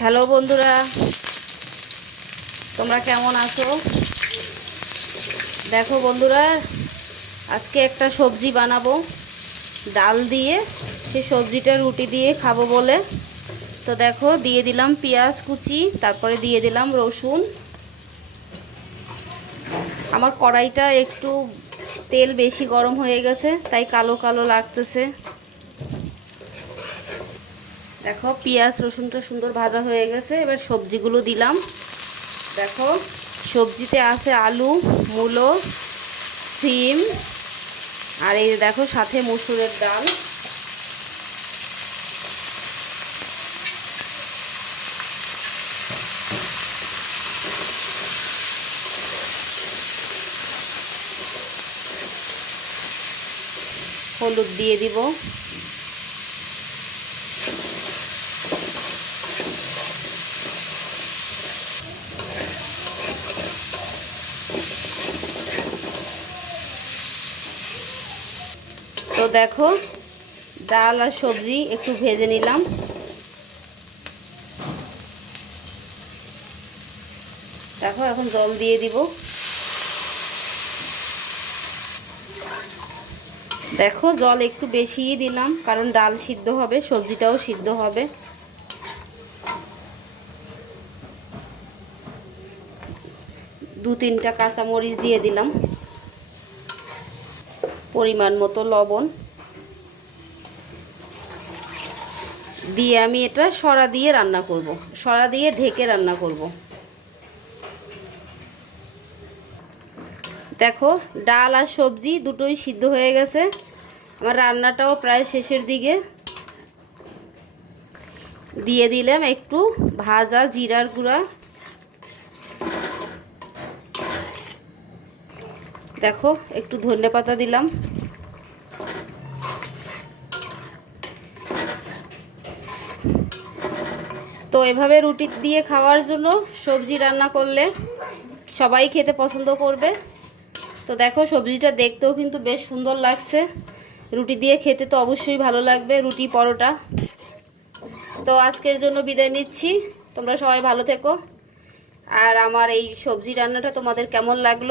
Hello বন্ধুরা, তোমরা কেমন আছো? দেখো বন্ধুরা, আজকে একটা সবজি বানাবো। ডাল দিয়ে সেই সবজিটা রুটি দিয়ে খাব বলে। তো দেখো, দিয়ে দিলাম পেঁয়াজ কুচি, তারপরে দিয়ে দিলাম রসুন। আমার কড়াইটা একটু তেল বেশি গরম হয়ে গেছে, তাই কালো কালো লাগতেছে। দেখো, পেঁয়াজ, রসুনটা সুন্দর ভাজা হয়ে গেছে। এবার সবজিগুলো দিলাম। দেখো, সবজিতে আছে আলু, মূলো, সিম, আর এই দেখো, সাথে মুসুরের ডাল। হলুদ দিয়ে দিব। তো দেখো, ডাল আর সবজি একটু ভেজে নিলাম। দেখো, এখন জল দিয়ে দিব। দেখো, জল একটু বেশিই দিলাম, কারণ ডাল সিদ্ধ হবে, সবজিটাও সিদ্ধ হবে। দু তিনটা কাঁচামরিচ দিয়ে দিলাম। পরিমাণ মতো লবণ দিয়ে আমি এটা সরা দিয়ে রান্না করব। সরা দিয়ে ঢেকে রান্না করব। দেখো, ডাল আর সবজি দুটোই সিদ্ধ হয়ে গেছে আমার রান্নাটাও প্রায় শেষের দিকে দিয়ে দিলাম একটু ভাজা জিরার গুঁড়া দেখো, একটু ধনে পাতা দিলাম। তো এভাবে রুটি দিয়ে খাওয়ার জন্য সবজি রান্না করলে সবাই খেতে পছন্দ করবে। তো দেখো, সবজিটা দেখতেও কিন্তু বেশ সুন্দর লাগছে। রুটি দিয়ে খেতে তো অবশ্যই ভালো লাগবে, রুটি পরোটা। তো আজকের জন্য বিদায় নিচ্ছি। তোমরা সবাই ভালো থেকো। আর আমার এই সবজি রান্নাটা তোমাদের কেমন লাগল